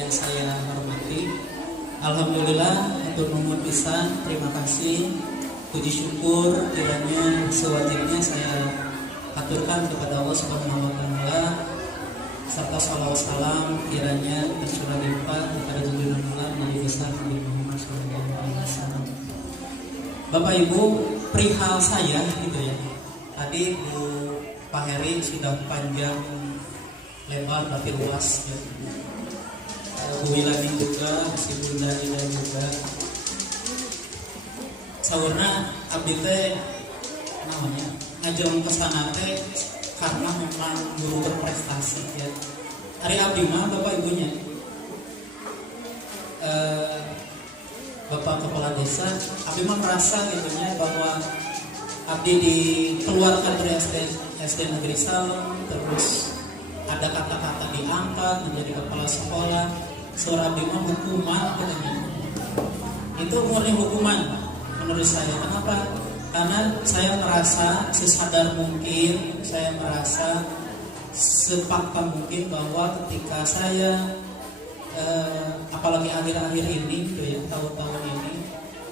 yang saya hormati, alhamdulillah hatur nuhun pisan, terima kasih, puji syukur kiranya sewajibnya saya aturkan kepada Allah Subhanahu wa taala, serta salawat salam kiranya tercurah limpah kepada junjungan Allah Nabi besar Nabi Muhammad SAW. Bapak Ibu, perihal saya gitu ya. Tadi Bu Pak Heri sudah panjang lebar tapi luas ya. Bu Wilani juga, si Bunda Ida juga. Saurna abdi teh namanya ngajeng kesana teh karena memang guru berprestasi ya. Ari abdi mah Bapak Ibunya Bapak Kepala Desa, abdi mah merasa gitu ya bahwa abdi dikeluarkan dari SD Negeri Salem, terus ada kata-kata diangkat menjadi kepala sekolah. Seorang abdi mah hukuman katanya. Itu murni hukuman menurut saya. Kenapa? Karena saya merasa sesadar mungkin, saya merasa sepakta mungkin bahwa ketika saya apalagi akhir-akhir ini gitu ya, tahun-tahun ini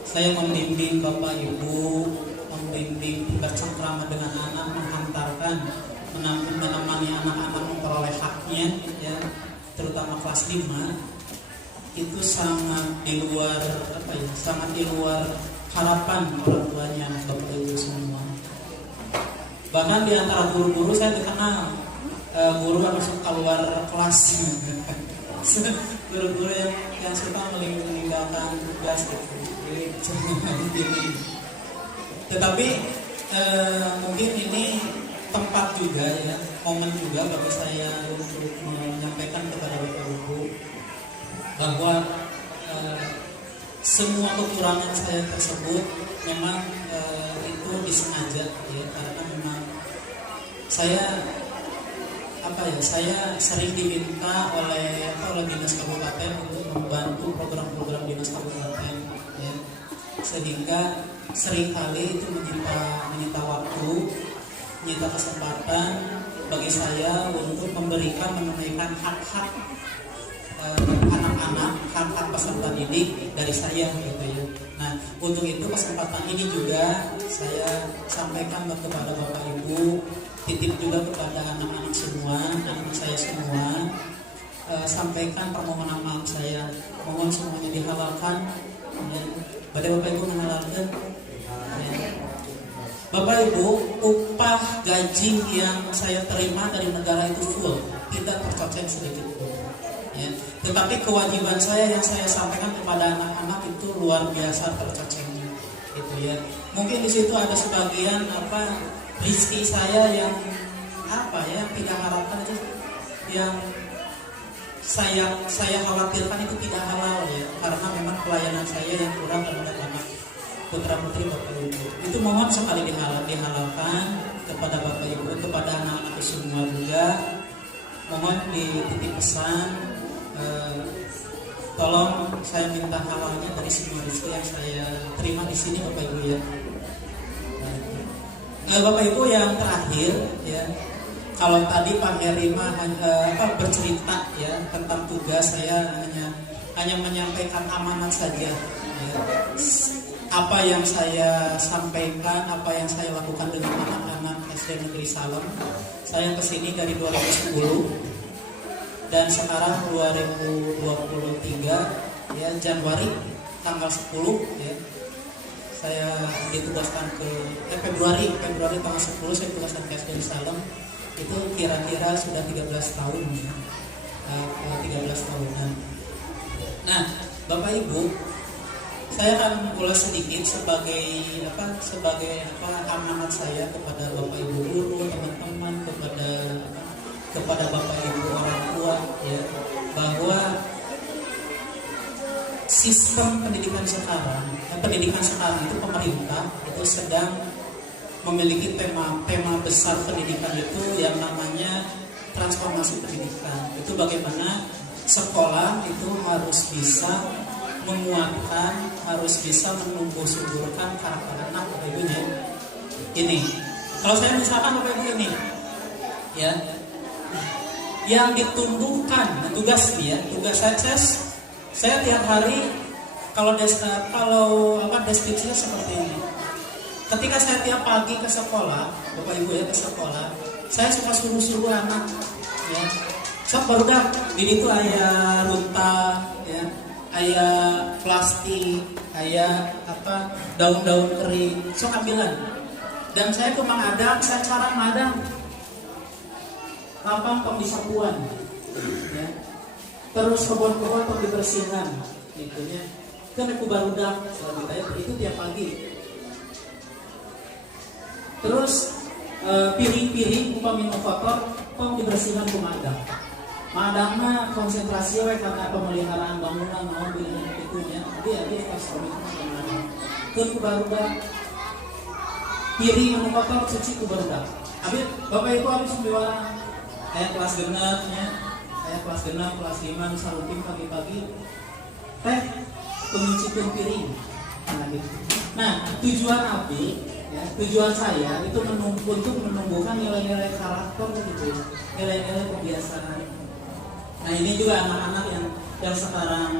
saya membimbing Bapak Ibu, membimbing bercengkrama dengan anak, menghantarkan, menemani anak-anak memperoleh haknya ya, terutama kelas 5, itu sangat di luar sangat di luar harapan orang tuanya Bapak Ibu semua. Bahkan di antara guru-guru saya dikenal guru yang masuk keluar kelas. Guru-guru yang suka meninggalkan tugas gitu. Tetapi mungkin ini tempat juga ya, momen juga bagi saya untuk menyampaikan kepada Bapak Ibu bahwa semua kekurangan saya tersebut memang itu disengaja ya, karena memang saya sering diminta oleh dinas kabupaten untuk membantu program-program dinas kabupaten ya, sehingga seringkali itu menyita waktu, menyita kesempatan bagi saya untuk menunaikan hak-hak anak-anak, hak-hak peserta didik dari saya gitu ya. Nah, untuk itu kesempatan ini juga saya sampaikan kepada Bapak Ibu, titip juga kepada anak-anak semua, anak saya semua, sampaikan permohonan maaf saya. Mohon semuanya dihalalkan. Ya. Pada Bapak Ibu menghalalkan. Ya. Bapak Ibu, upah gaji yang saya terima dari negara itu full, tidak tercocok sedikit pun. Ya. Tetapi kewajiban saya yang saya sampaikan kepada anak-anak itu luar biasa tercocoknya, gitu ya. Mungkin di situ ada sebagian rezeki saya yang tidak harapkan itu, yang saya khawatirkan itu tidak halal ya, karena memang pelayanan saya yang kurang terhadap anak putra putri Bapak Ibu. Itu mohon sekali dihalalkan kepada Bapak Ibu, kepada anak-anak semua juga. Mohon dititip pesan. Tolong saya minta halalnya dari semua rezeki yang saya terima di sini Bapak Ibu ya. Bapak Ibu yang terakhir ya, kalau tadi Pak Heri bercerita ya tentang tugas, saya hanya menyampaikan amanat saja ya. Apa yang saya sampaikan, apa yang saya lakukan dengan anak-anak SD Negeri Salem, saya kesini dari 2010 dan sekarang 2023 ya, Januari tanggal 10 ya, saya ditugaskan ke Februari tanggal 10 saya ditugaskan ke SD Salem. Itu kira-kira sudah 13 tahun ya, 13 tahunan. Nah, Bapak Ibu, saya akan ulas sedikit sebagai amanat saya kepada Bapak Ibu guru, teman-teman, kepada Bapak Ibu orang tua ya, bahwa sistem pendidikan sekarang itu pemerintah itu sedang memiliki tema besar pendidikan itu yang namanya transformasi pendidikan. Itu bagaimana sekolah itu harus bisa menguatkan, harus bisa menumbuh suburkan karakter anak Bapak Ibunya. Ini, kalau saya misalkan Bapak Ibu ini, ya, yang ditumbuhkan. Nah, tugas saya tiap hari kalau deskripsinya seperti ini. Ketika saya tiap pagi ke sekolah, Bapak Ibu ya, ke sekolah, saya suka suruh anak ya. Sok baru dah, di itu aya runta ya, aya plastik, aya daun-daun kering, sok ambilan. Dan saya ke Mang Adang, saya cara madang lapang pang disapuan ya. Terus kebun-kebun pang dibersihkan gitu ya. Kan aku baru dah, itu tiap pagi. Terus piring-piring upah minum kotor pang dibersihkan ke Madang. Madangna konsentrasi we karena pemeliharaan bangunan mau bilang itunya. Dia pas komitmen ke Madang. Keun ku barudak. Piring anu kotor cuci ku barudak. Habis Bapak Ibu habis biwara aya kelas genep nya. Aya kelas genep, kelas 5 sarutim pagi-pagi. Teh penyucikeun piring. Nah, tujuan abdi ya, tujuan saya itu untuk menumbuhkan nilai-nilai karakter gitu, nilai-nilai kebiasaan. Nah ini juga anak-anak yang sekarang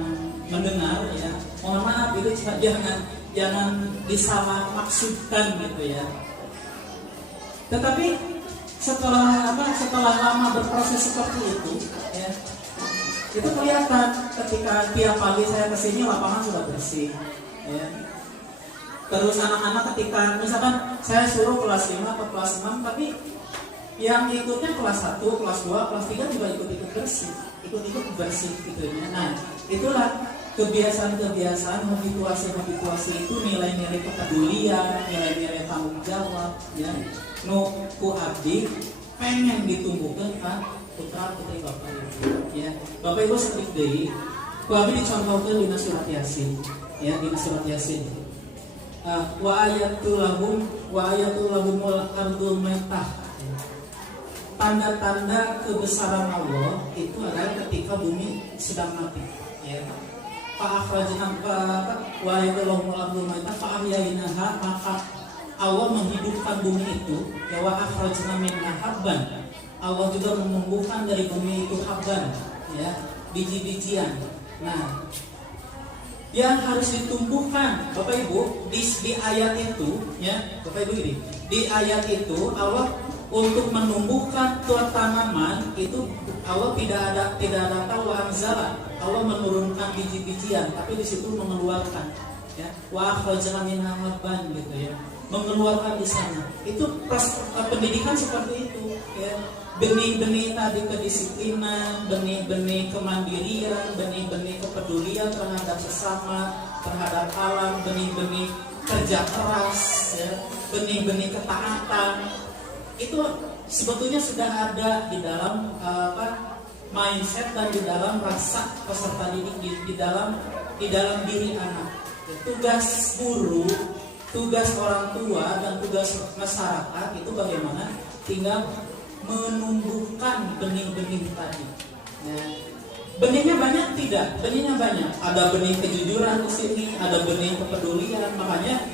mendengar ya, mohon maaf itu jangan disalah maksudkan gitu ya. Tetapi setelah lama berproses seperti itu ya, itu kelihatan ketika tiap pagi saya kesini lapangan sudah bersih ya. Terus anak-anak ketika misalkan saya suruh kelas 5 atau kelas 6, tapi yang ikutnya kelas 1, kelas 2, kelas 3 juga ikut-ikut bersih gitu ya. Nah, itulah kebiasaan-kebiasaan habituasi itu, nilai-nilai kepedulian, nilai-nilai tanggung jawab ya. Nu ku abdi pengen ditumbuhkan kan putra putri Bapak Ibu ya. Bapak Ibu seperti deui, ku abdi dicontohkeun dina surat Yasin ya, dina surat Yasin. Wa ayatul lahumul ardul maitah. Tanda-tanda kebesaran Allah itu adalah ketika bumi sedang mati ya. Fa akhrajna wa ayatul lahumul ardul maitah fa ahyainaha, maka Allah menghidupkan bumi itu ya. Wa akhrajna minha habban, Allah juga menumbuhkan dari bumi itu habban ya, biji-bijian. Nah, yang harus ditumbuhkan Bapak Ibu di ayat itu ya, Bapak Ibu ini di ayat itu Allah untuk menumbuhkan tuah tanaman itu Allah tidak ada tahu anzala, Allah menurunkan biji-bijian, tapi di situ mengeluarkan ya, wa akhrajna minha habban gitu ya, mengeluarkan di sana. Itu pendidikan seperti itu ya. Benih-benih tadi kedisiplinan, benih-benih kemandirian, benih-benih kepedulian terhadap sesama, terhadap alam, benih-benih kerja keras, ya, benih-benih ketaatan. Itu sebetulnya sudah ada di dalam mindset dan di dalam rasa peserta didik di dalam diri anak. Tugas guru, tugas orang tua dan tugas masyarakat itu bagaimana? Tinggal menumbuhkan benih-benih tadi ya. Benihnya banyak tidak? Benihnya banyak. Ada benih kejujuran di sini, ada benih kepedulian. Makanya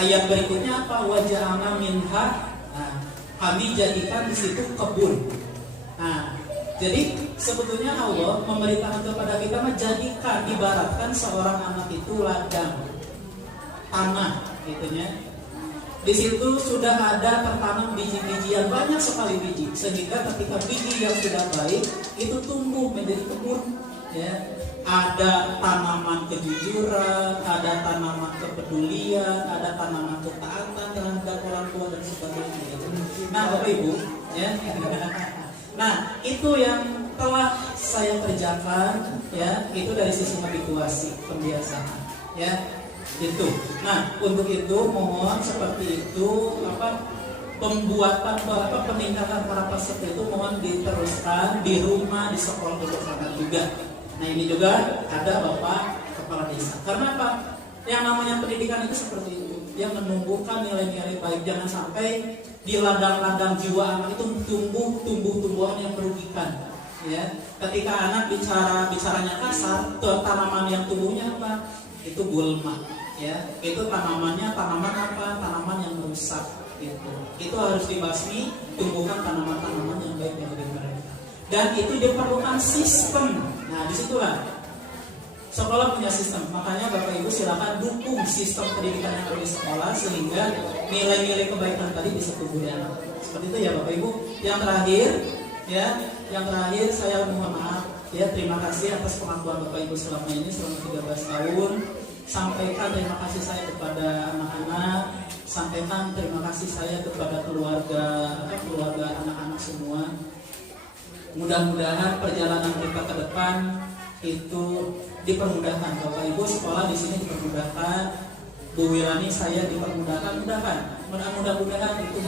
ayat berikutnya apa? Waja'alna minha. Nah, kami jadikan di situ kebun. Nah, jadi sebetulnya Allah memberitakan kepada kita menjadikan, ibaratkan seorang anak itu ladang tanah gitunya. Di situ sudah ada tertanam biji-bijian, banyak sekali biji, sehingga ketika biji yang sudah baik itu tumbuh menjadi kebun ya. Ada tanaman kejujuran, ada tanaman kepedulian, ada tanaman ketaatan terhadap orang tua dan sebagainya. Nah Bapak Ibu ya. Nah itu yang telah saya kerjakan ya, itu dari sisi habituasi, pembiasaan ya. Itu. Nah, untuk itu mohon seperti itu pembuatan peningkatan karakter itu mohon diteruskan di rumah, di sekolah juga. Nah, ini juga ada Bapak Kepala Desa. Karena apa? Yang namanya pendidikan itu seperti itu, yang menumbuhkan nilai-nilai baik. Jangan sampai di ladang-ladang jiwa anak itu tumbuh-tumbuhan yang merugikan. Ya, ketika anak bicaranya kasar, tanaman yang tumbuhnya apa? Itu gulma. Ya, itu tanaman apa? Tanaman yang merusak gitu. Itu harus dibasmi, tumbuhkan tanaman-tanaman yang baik bagi mereka. dan itu diperlukan sistem. Nah, disitulah sekolah punya sistem. Makanya Bapak Ibu silakan dukung sistem pendidikan yang ada di sekolah sehingga nilai-nilai kebaikan tadi bisa tumbuh dan seperti itu ya Bapak Ibu. Yang terakhir saya mohon maaf ya, terima kasih atas pengakuan Bapak Ibu selama ini selama 13 tahun. Sampaikan terima kasih saya kepada anak-anak, sampaikan terima kasih saya kepada keluarga anak-anak semua. Mudah-mudahan perjalanan kita ke depan itu dipermudahkan. Bapak Ibu sekolah di sini dipermudahkan, Bu Wirani saya dipermudahkan, mudah-mudahan itu